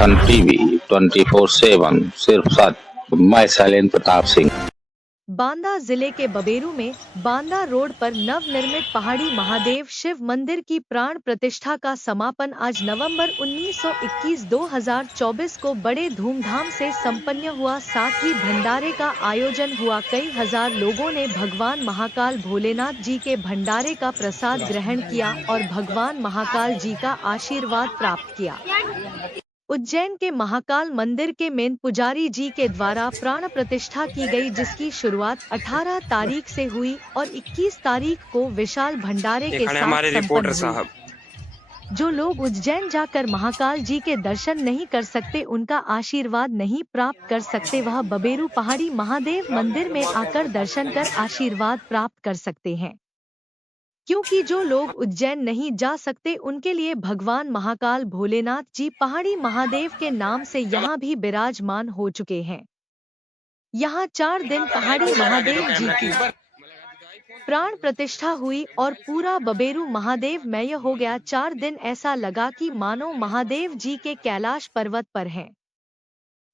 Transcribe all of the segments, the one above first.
Uttarakhand TV 24/7 सिर्फ सच। मैं शैलेंद्र प्रताप सिंह। बांदा जिले के बबेरू में बांदा रोड पर नवनिर्मित पहाड़ी महादेव शिव मंदिर की प्राण प्रतिष्ठा का समापन आज नवंबर 19-21-2024 को बड़े धूमधाम से संपन्न हुआ। साथ ही भंडारे का आयोजन हुआ। कई हजार लोगों ने भगवान महाकाल भोलेनाथ जी के भंडारे का प्रसाद ग्रहण किया और भगवान महाकाल जी का आशीर्वाद प्राप्त किया। उज्जैन के महाकाल मंदिर के मेन पुजारी जी के द्वारा प्राण प्रतिष्ठा की गई, जिसकी शुरुआत 18 तारीख से हुई और 21 तारीख को विशाल भंडारे के साथ संपन्न हुई। जो लोग उज्जैन जाकर महाकाल जी के दर्शन नहीं कर सकते, उनका आशीर्वाद नहीं प्राप्त कर सकते, वह बबेरू पहाड़ी महादेव मंदिर में आकर दर्शन कर आशीर्वाद प्राप्त कर सकते हैं। क्योंकि जो लोग उज्जैन नहीं जा सकते, उनके लिए भगवान महाकाल भोलेनाथ जी पहाड़ी महादेव के नाम से यहाँ भी विराजमान हो चुके हैं। यहाँ 4 दिन पहाड़ी महादेव जी की प्राण प्रतिष्ठा हुई और पूरा बबेरू महादेवमय हो गया। 4 दिन ऐसा लगा कि मानो महादेव जी के कैलाश पर्वत पर हैं।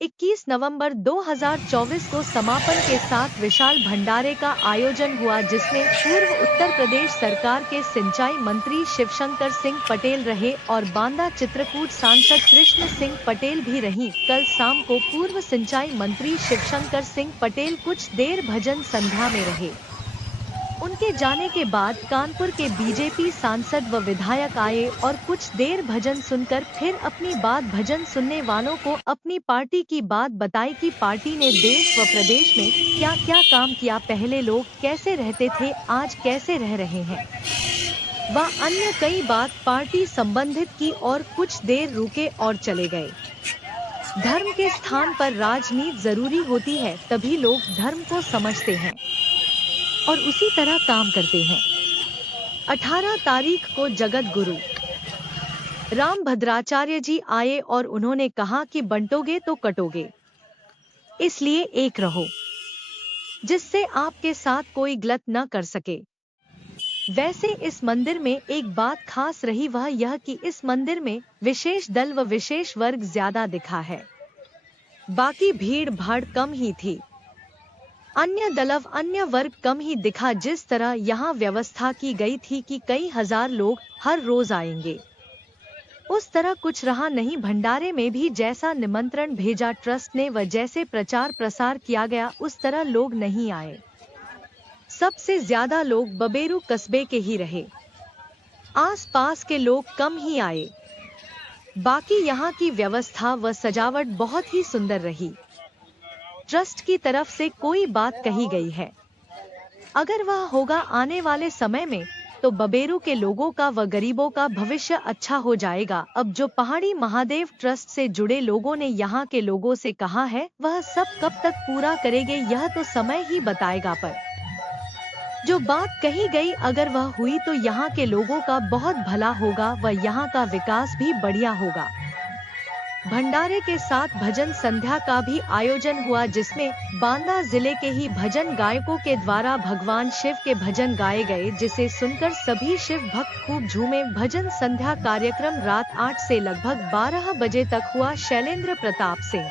21 नवंबर 2024 को समापन के साथ विशाल भंडारे का आयोजन हुआ, जिसमें पूर्व उत्तर प्रदेश सरकार के सिंचाई मंत्री शिवशंकर सिंह पटेल रहे और बांदा चित्रकूट सांसद कृष्ण सिंह पटेल भी रहीं। कल शाम को पूर्व सिंचाई मंत्री शिवशंकर सिंह पटेल कुछ देर भजन संध्या में रहे। उनके जाने के बाद कानपुर के बीजेपी सांसद व विधायक आए और कुछ देर भजन सुनकर फिर अपनी बात भजन सुनने वालों को अपनी पार्टी की बात बताई कि पार्टी ने देश व प्रदेश में क्या क्या काम किया, पहले लोग कैसे रहते थे, आज कैसे रह रहे हैं, व अन्य कई बात पार्टी संबंधित की और कुछ देर रुके और चले गए। धर्म के स्थान पर राजनीति जरूरी होती है, तभी लोग धर्म को समझते हैं और उसी तरह काम करते हैं। 18 तारीख को जगत गुरु राम भद्राचार्य जी आए और उन्होंने कहा कि बंटोगे तो कटोगे, इसलिए एक रहो, जिससे आपके साथ कोई गलत न कर सके। वैसे इस मंदिर में एक बात खास रही, वह यह कि इस मंदिर में विशेष दल व विशेष वर्ग ज्यादा दिखा है, बाकी भीड़ भाड़ कम ही थी। अन्य दलव अन्य वर्ग कम ही दिखा। जिस तरह यहाँ व्यवस्था की गई थी कि कई हजार लोग हर रोज आएंगे, उस तरह कुछ रहा नहीं। भंडारे में भी जैसा निमंत्रण भेजा ट्रस्ट ने व जैसे प्रचार प्रसार किया गया, उस तरह लोग नहीं आए। सबसे ज्यादा लोग बबेरू कस्बे के ही रहे, आस पास के लोग कम ही आए। बाकी यहाँ की व्यवस्था व सजावट बहुत ही सुंदर रही। ट्रस्ट की तरफ से कोई बात कही गई है, अगर वह होगा आने वाले समय में, तो बबेरू के लोगों का व गरीबों का भविष्य अच्छा हो जाएगा। अब जो पहाड़ी महादेव ट्रस्ट से जुड़े लोगों ने यहाँ के लोगों से कहा है, वह सब कब तक पूरा करेंगे यह तो समय ही बताएगा, पर जो बात कही गई अगर वह हुई तो यहाँ के लोगों का बहुत भला होगा व यहाँ का विकास भी बढ़िया होगा। भंडारे के साथ भजन संध्या का भी आयोजन हुआ, जिसमें बांदा जिले के ही भजन गायकों के द्वारा भगवान शिव के भजन गाए गए, जिसे सुनकर सभी शिव भक्त खूब झूमे। भजन संध्या कार्यक्रम रात 8 से लगभग 12 बजे तक हुआ। शैलेंद्र प्रताप सिंह।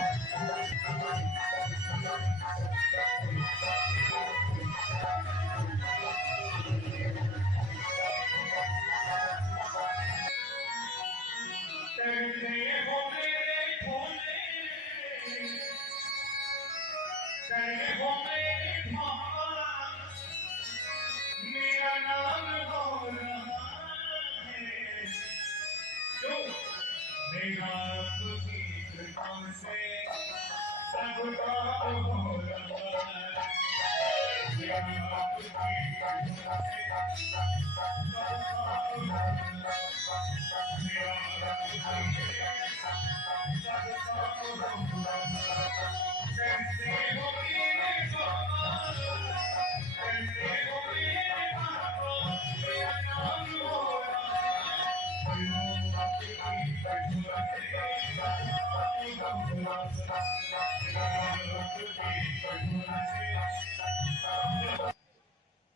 मेरा नाम हो रहा है, जो मेरा आपकी कृपा से सब काम हो रहा है, मेरा आपकी कृपा से सब काम हो रहा है, मेरा आपकी कृपा से सब काम हो रहा है। कैसे हो मेरे बाबा, कैसे हो मेरे बाबा, मेरा नाम हो रहा है, मेरा आपकी कृपा से सब काम हो रहा है, मेरा आपकी कृपा से।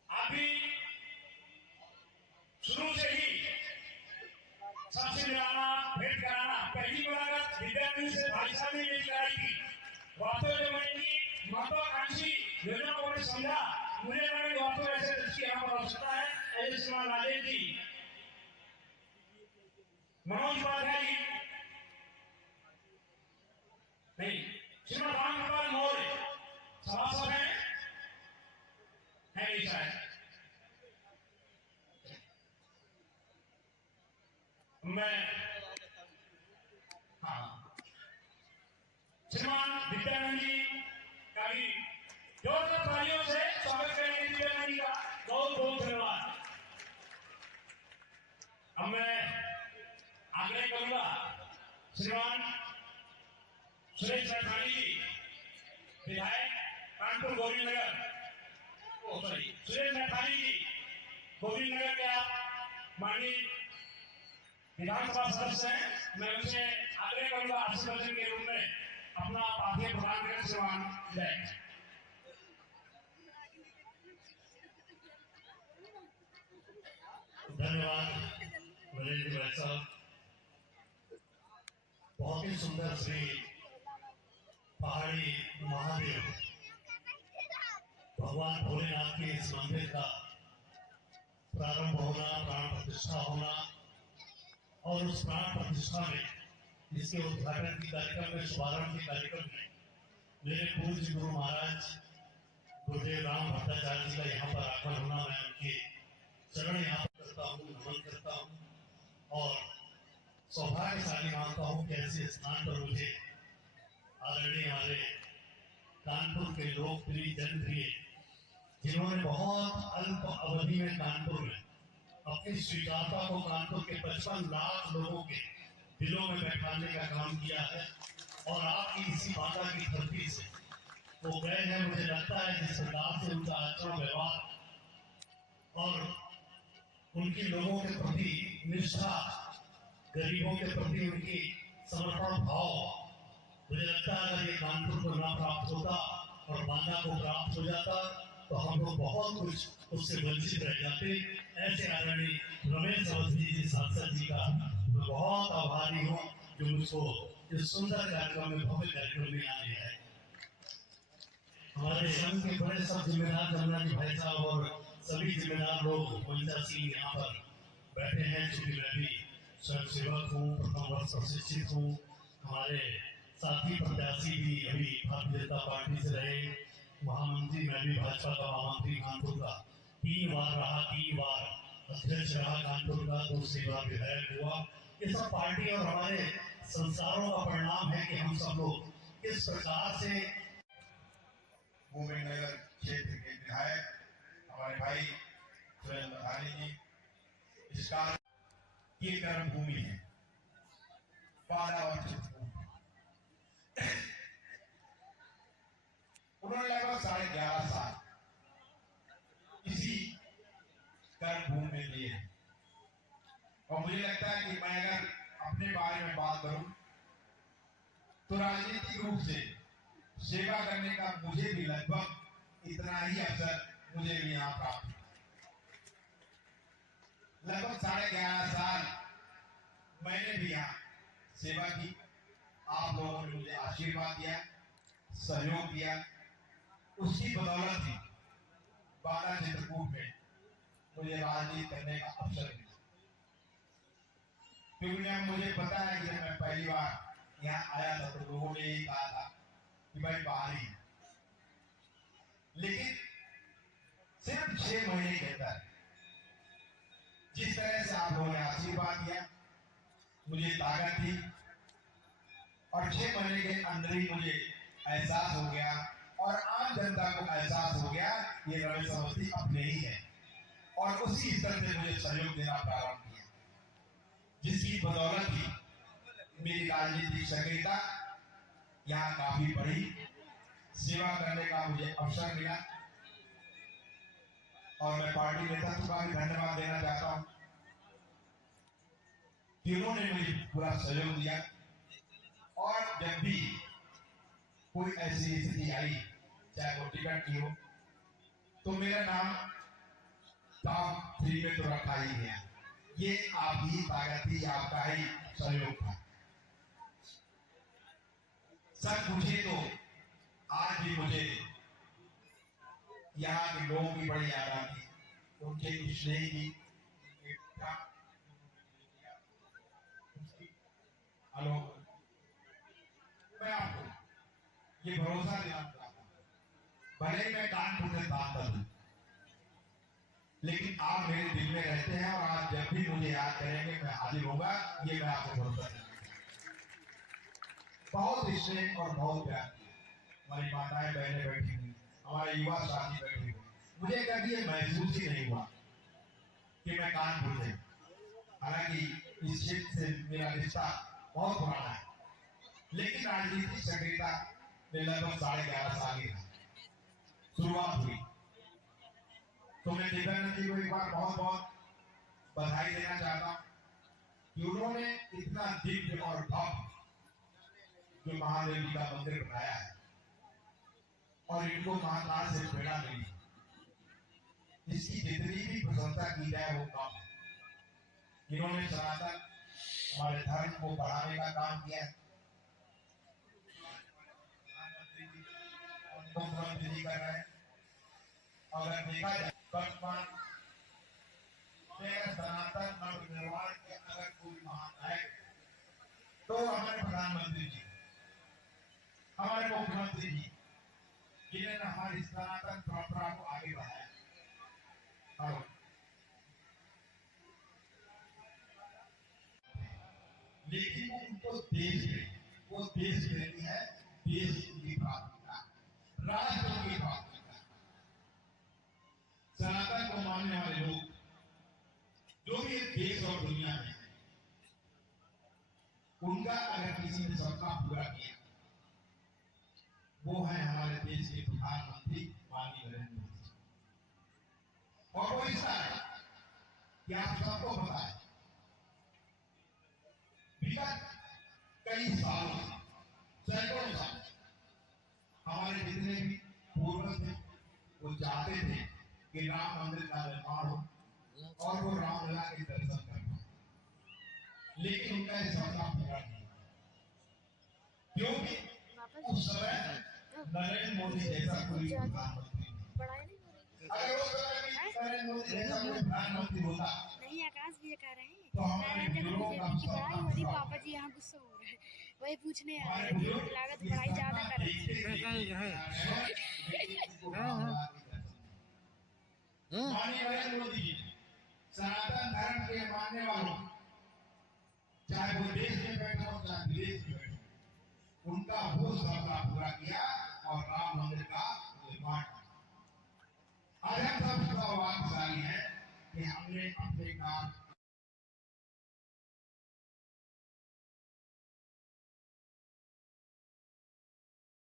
अभी शुरू से ही समझा। मुझे लगा कि आपको ऐसे इसकी यहाँ पर आवश्यकता है। ऐसे श्रीमान राजेश जी, मनोज उपाध्याय जी, नहीं, श्रीमान राम गोपाल मौर्य सभासद है नहीं शायद। मैं हाँ, श्रीमान विद्यानंद जी का भी जोरदार तालियों से स्वागत करेंगे। विद्यानंद जी का बहुत बहुत धन्यवाद। अब मैं आग्रह करूंगा श्रीमान सुरेश नैथानी जी, विधायक कानपुर गोविंदनगर, सुरेश नैथानी जी गोविंदनगर के आप माननीय विधानसभा सदस्य हैं। मैं उनसे आग्रह करूंगा अभिभाषण के रूप में अपना पार्टी प्रदान करें। श्रीमान जय। धन्यवाद नरेंद्र भाई साहब। बहुत ही सुंदर श्री पहाड़ी महादेव भगवान भोलेनाथ के इस मंदिर का प्रारंभ होना, प्राण प्रतिष्ठा होना और उस प्राण प्रतिष्ठा में इसके उद्घाटन के कार्यक्रम में, शुभारंभ के कार्यक्रम में मेरे पूज्य गुरु महाराज गुरुदेव राम भट्टाचार्य जी का यहाँ पर आगमन होना, मैं उनके चरण यहाँ करता हूँ, नमन करता हूँ और सौभाग्यशाली मानता हूँ कि ऐसे स्थान पर मुझे आदरणीय हमारे कानपुर के लोकप्रिय जनप्रिय, जिन्होंने बहुत अल्प अवधि में कानपुर में अपनी स्वीकारता को कानपुर के 55 लाख लोगों के दिलों में बैठाने का काम किया है और आपकी इसी माता की धरती से वो गए हैं। मुझे लगता है जिस प्रकार से उनका आचरण, व्यवहार और उनके लोगों के प्रति निष्ठा, गरीबों के प्रति उनकी समर्पण भाव, मुझे लगता है अगर ये कानपुर को ना प्राप्त होता और बांदा को प्राप्त हो जाता तो हम लोग बहुत कुछ उससे वंचित रह जाते। ऐसे आदरणीय रमेश अवस्थी जी सांसद जी का मैं बहुत आभारी हूँ जो मुझको इस सुंदर कार्यक्रम में, भव्य कार्यक्रम में आने आए। हमारे संघ के बड़े सब जिम्मेदार जमुना जी भाई साहब और सभी जिम्मेदार लोग वंचा सिंह यहाँ पर बैठे हैं। चूंकि मैं भी स्वयं सेवक हूँ, प्रथम वर्ष प्रशिक्षित हूँ। हमारे साथी प्रत्याशी भी अभी भारतीय जनता पार्टी से रहे महामंत्री, मैं भी भाजपा का महामंत्री कानपुर का 3 बार रहा, 3 बार अध्यक्ष रहा कानपुर का, 2 बार विधायक हुआ। ये सब पार्टी और हमारे संस्कारों का परिणाम है कि हम सब लोग किस प्रकार से गोविंदनगर क्षेत्र के विधायक हमारे भाई सुरेश नैथानी जी, इसका ये कर्म भूमि है, बारावंचित भूमि। उन्होंने लगभग 11.5 साल इसी कर्म भूमि में दिए हैं और मुझे लगता है कि मैं अगर अपने बारे में बात करूं तो राजनीतिक रूप से सेवा करने का मुझे भी लगभग इतना ही अवसर मुझे भी यहाँ प्राप्त हुआ। लगभग 11.5 साल मैंने भी यहाँ सेवा की। आप लोगों ने मुझे आशीर्वाद दिया, सहयोग दिया, उसकी बदौलत ही बांदा चित्रकूट में मुझे राजनीति करने का अवसर मिला। क्योंकि मुझे पता है कि जब मैं पहली बार यहाँ आया था तो लोगों ने यही कहा था कि भाई बाहरी, लेकिन सिर्फ 6 महीने के अंदर जिस तरह से आप लोगों ने आशीर्वाद दिया, मुझे ताकत दी और 6 महीने के अंदर ही मुझे एहसास हो गया और आम जनता को एहसास हो गया ये रमेश अवस्थी अपने ही है और उसी स्तर से मुझे सहयोग देना प्रारंभ किया, जिसकी बदौलत ही मेरी राजनीतिक सक्रियता यहाँ काफी बढ़ी, सेवा करने का मुझे अवसर मिला और मैं पार्टी नेतृत्व का भी धन्यवाद देना चाहता हूँ कि उन्होंने मुझे पूरा सहयोग दिया। और जब भी कोई ऐसी स्थिति आई, चाहे वो टिकट की हो, तो मेरा नाम टॉप 3 में तो रखा ही गया। ये आपकी ताकत थी, आपका ही सहयोग था। सच पूछे तो आज भी मुझे यहाँ के लोगों की बड़ी याद आती है, उनके स्नेह की, उनके प्यार, हेलो, मैं आपको ये भरोसा दिलाना चाहता हूँ, भले ही मैं कानपुर से बात करूं, लेकिन आप मेरे दिल में रहते हैं और आज जब भी मुझे याद करेंगे मैं हाजिर होगा, ये मैं आपको भरोसा देता हूं। बहुत स्नेह और बहुत प्यार किया, हमारी माताएं बहनें बैठी हुई, हमारे युवा साथी बैठे हुए, मुझे कभी ये महसूस ही नहीं हुआ कि मैं कानपुर से, हालांकि इस क्षेत्र से मेरा रिश्ता बहुत पुराना है, लेकिन राजनीतिक सक्रियता में लगभग 11.5 साल की शुरुआत हुई। तो मैं दिव्यांग जी को एक बार बहुत बहुत बधाई देना चाहता हूँ कि उन्होंने इतना दिव्य और भव्य जो महादेव जी का मंदिर बनाया है और इनको महाकाल से प्रेरणा मिली, इसकी जितनी भी प्रशंसा की जाए वो कम है। इन्होंने सनातन हमारे धर्म को बढ़ाने का काम किया है, मुख्यमंत्री जी कर रहे हैं। अगर देखा जाए वर्तमान में सनातन नव निर्माण के अगर कोई महानायक तो हमारे प्रधानमंत्री जी, हमारे मुख्यमंत्री जी, जिन्होंने हमारी सनातन परंपरा को आगे बढ़ाया। और लेकिन उनको देश में वो देश प्रेमी है, देश की प्राथमिकता, राष्ट्र की प्राथमिकता। सनातन को मानने वाले लोग जो भी देश और दुनिया में है, उनका अगर किसी ने सपना पूरा किया, वो है हमारे देश के प्रधानमंत्री माननीय नरेंद्र मोदी। और वो ऐसा है कि आप सबको पता है, विगत कई सालों सैकड़ों साल हमारे जितने भी पूर्वज थे वो चाहते थे कि राम मंदिर का निर्माण हो और वो रामलला के दर्शन कर पाए, लेकिन उनका ये सपना पूरा नहीं, क्योंकि उस समय नरेंद्र मोदी जैसा कोई प्रधानमंत्री नहीं। अगर उस समय भी नरेंद्र मोदी जैसा कोई प्रधानमंत्री होता नहीं, आकाश भी कह रहे हैं तो हमारे देखो बुजुर्गों का बीजेपी की पढ़ाई हो रही, सपना पापा जी यहाँ गुस्सा हो रहे हैं, वही पूछने आ रहे हैं कि लागत पढ़ाई ज्यादा कर रही माननीय नरेंद्र मोदी जी सनातन धर्म के मानने वालों, चाहे वो देश में बैठे हो चाहे विदेश में बैठे, उनका वो सपना पूरा किया और राम मंदिर का निर्माण किया। आज हम सब सौभाग्यशाली हैं कि हमने अपने काम